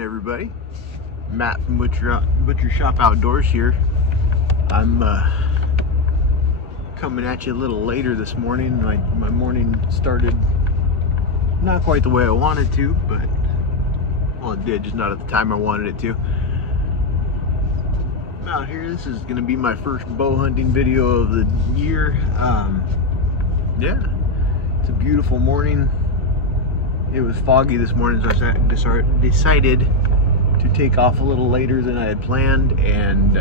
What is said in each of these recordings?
morning, everybody. Matt from Butcher Shop Outdoors here. I'm coming at you a little later this morning. My morning started not quite the way I wanted to, but well, it did, just not at the time I wanted it to. I'm out here. This is going to be my first bow hunting video of the year. Yeah, it's a beautiful morning. It was foggy this morning, so I decided to take off a little later than I had planned, and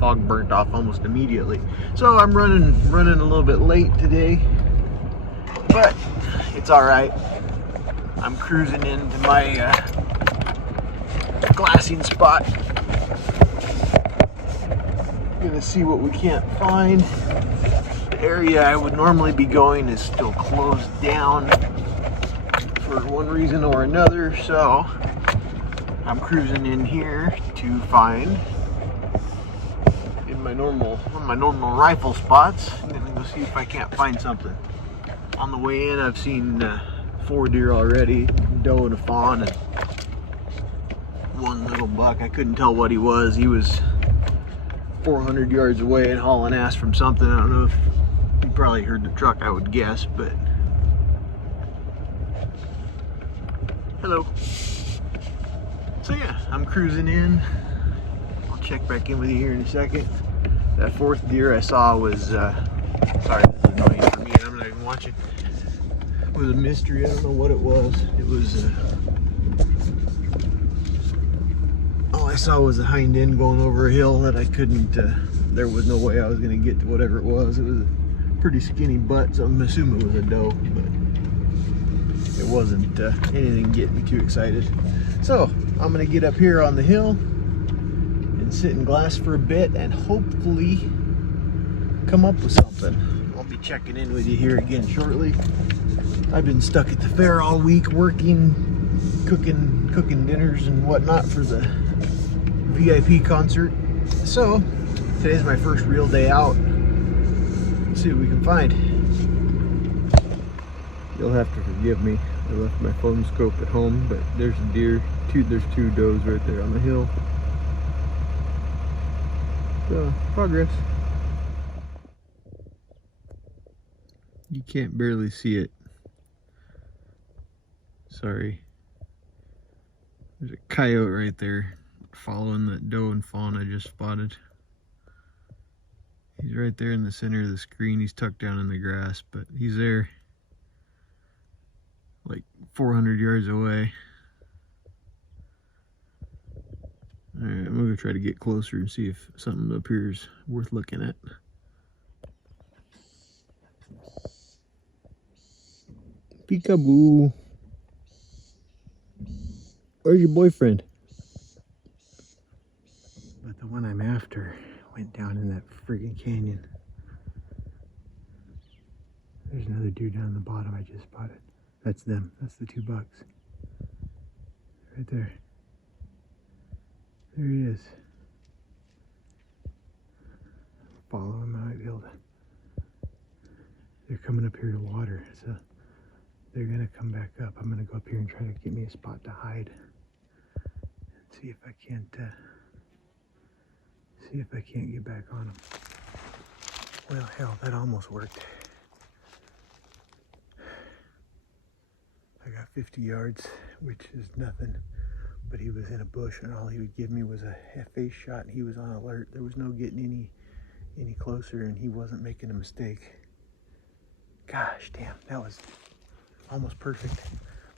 fog burnt off almost immediately. So I'm running a little bit late today, but it's all right. I'm cruising into my glassing spot. Gonna see what we can't find. The area I would normally be going is still closed down for one reason or another, so I'm cruising in here to find in my normal rifle spots. I'm gonna go see if I can't find something. On the way in, I've seen 4 deer already, doe and a fawn, and one little buck. I couldn't tell what he was. He was 400 yards away and hauling ass from something. I don't know if you probably heard the truck, I would guess, but hello. So yeah, I'm cruising in. I'll check back in with you here in a second. That 4th deer I saw was, sorry, this is annoying for me and I'm not even watching. It was a mystery, I don't know what it was. It was, all I saw was a hind end going over a hill that I couldn't, there was no way I was gonna get to whatever it was. It was a pretty skinny butt, so I'm assuming it was a doe, but it wasn't anything getting me too excited. So I'm gonna get up here on the hill and sit in glass for a bit and hopefully come up with something. I'll be checking in with you here again shortly. I've been stuck at the fair all week working, cooking dinners and whatnot for the VIP concert. So today's my first real day out. Let's see what we can find. You'll have to forgive me. I left my phone scope at home, but there's a deer. There's 2 does right there on the hill. So, progress. You can't barely see it. Sorry. There's a coyote right there following that doe and fawn I just spotted. He's right there in the center of the screen. He's tucked down in the grass, but he's there. Like 400 yards away. Alright, I'm gonna try to get closer and see if something appears worth looking at. Peekaboo. Where's your boyfriend? But the one I'm after went down in that friggin' canyon. There's another deer down the bottom I just spotted. That's them. That's the 2 bucks. Right there. There he is. Follow him. I might be able to. They're coming up here to water, so they're gonna come back up. I'm gonna go up here and try to get me a spot to hide. And see if I can't get back on them. Well, hell, that almost worked. I got 50 yards, which is nothing, but he was in a bush and all he would give me was a face shot and he was on alert. There was no getting any closer and he wasn't making a mistake. Gosh damn, that was almost perfect.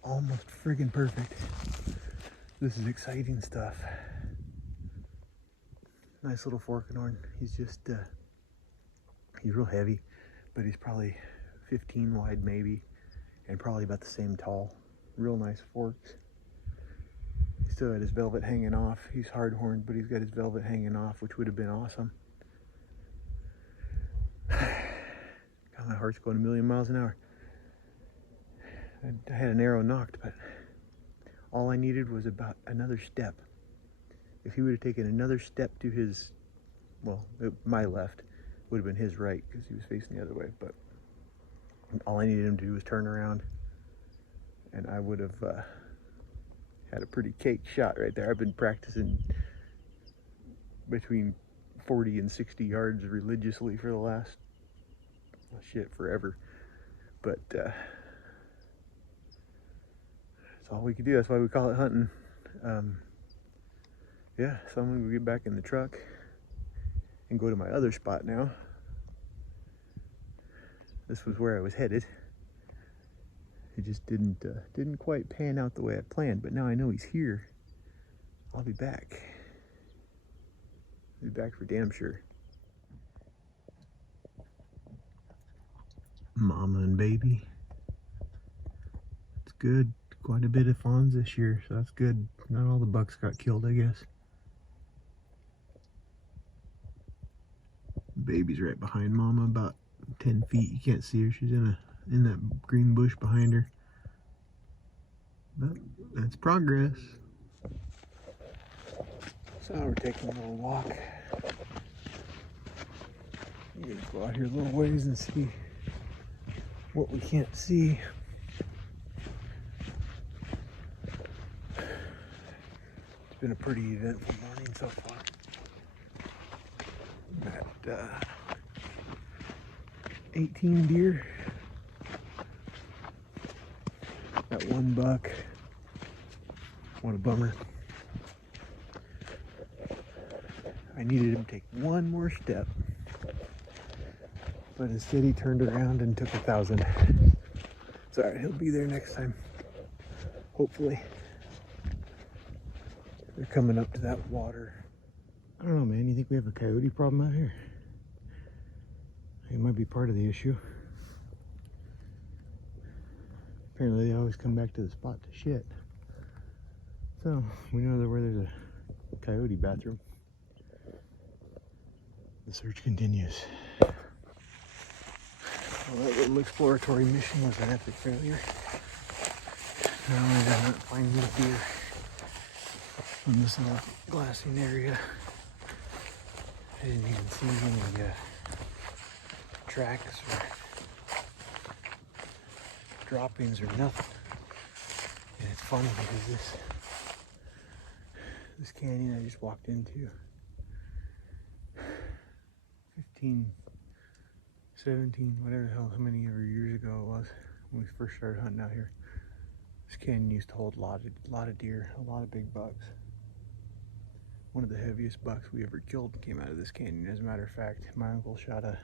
Almost friggin' perfect. This is exciting stuff. Nice little fork and horn. He's just, he's real heavy, but he's probably 15 wide maybe. And probably about the same tall. Real nice forks. He's still got his velvet hanging off. He's hard horned, but he's got his velvet hanging off, which would have been awesome. God, my heart's going a million miles an hour. I had an arrow knocked, but all I needed was about another step. If he would have taken another step to his, well, my left, would have been his right because he was facing the other way, but all I needed him to do was turn around and I would have Had a pretty cake shot right there. I've been practicing between 40 and 60 yards religiously for the last, well, shit, forever. But that's all we could do. That's why we call it hunting. Yeah, so I'm gonna get back in the truck and go to my other spot now. This was where I was headed. It just didn't quite pan out the way I planned, but now I know he's here. I'll be back. I'll be back for damn sure. Mama and baby. It's good. Quite a bit of fawns this year, so that's good. Not all the bucks got killed, I guess. Baby's right behind Mama, about 10 feet. You can't see her. She's in that green bush behind her. But that's progress. So we're taking a little walk. We're gonna go out here a little ways and see what we can't see. It's been a pretty eventful morning so far. Got 18 deer. Got one buck. What a bummer. I needed him to take one more step, but instead he turned around and took 1,000. It's alright, he'll be there next time. Hopefully. They're coming up to that water. I don't know, man. You think we have a coyote problem out here? It might be part of the issue. Apparently they always come back to the spot to shit. So, we know that where there's a coyote bathroom. The search continues. Well, that little exploratory mission was an epic failure. Not only did I not find any deer in this little glassing area, I didn't even see any tracks or droppings or nothing. And it's funny because this canyon I just walked into 15, 17, whatever the hell, how many ever years ago it was when we first started hunting out here. This canyon used to hold a lot of deer, a lot of big bucks. One of the heaviest bucks we ever killed came out of this canyon. As a matter of fact, my uncle shot a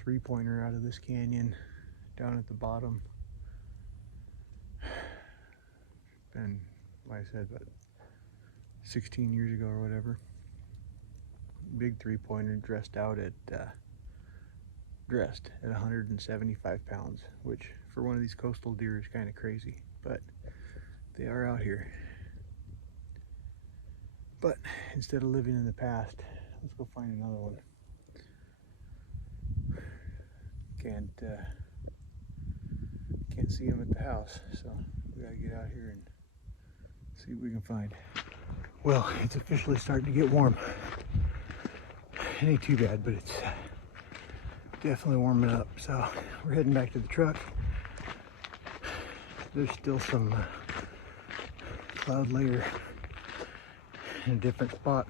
3-pointer out of this canyon down at the bottom. Been, like I said, about 16 years ago or whatever. Big 3-pointer dressed at 175 pounds, which for one of these coastal deer is kind of crazy, but they are out here. But instead of living in the past, let's go find another one. Can't see them at the house, so we gotta get out here and see what we can find. Well, it's officially starting to get warm. It ain't too bad, but it's definitely warming up. So we're heading back to the truck. There's still some cloud layer in a different spot.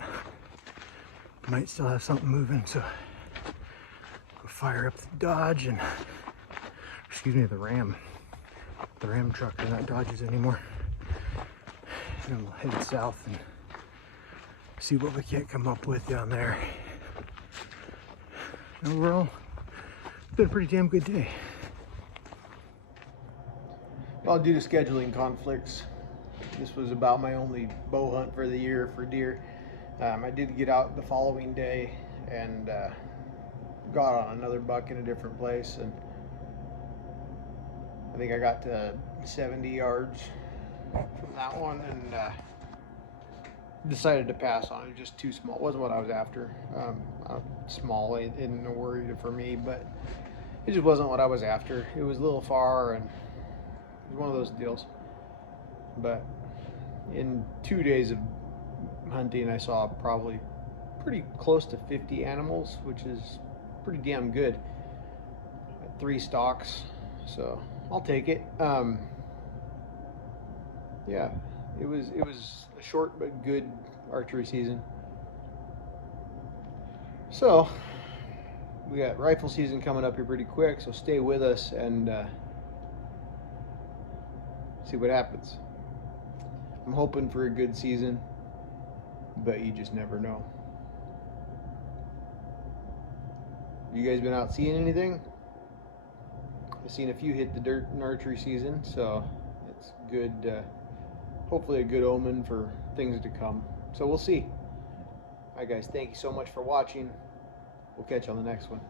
Might still have something moving, so go fire up the Dodge and, excuse me, the Ram. The Ram truck, they're not Dodges anymore. And we'll head south and see what we can't come up with down there. Overall, it's been a pretty damn good day. Well, due to scheduling conflicts, this was about my only bow hunt for the year for deer. I did get out the following day and got on another buck in a different place, and I think I got to 70 yards from that one and decided to pass on it. Just too small. It wasn't what I was after. Small, it didn't worry for me, but it just wasn't what I was after. It was a little far, and it was one of those deals. But in 2 days of hunting, I saw probably pretty close to 50 animals, which is pretty damn good. 3 stalks, so I'll take it. yeah, it was a short but good archery season. So we got rifle season coming up here pretty quick, so stay with us and see what happens. I'm hoping for a good season, but you just never know. You guys been out seeing anything? I've seen a few hit the dirt in archery season, so it's good. Hopefully a good omen for things to come. So we'll see. All right, guys, thank you so much for watching. We'll catch you on the next one.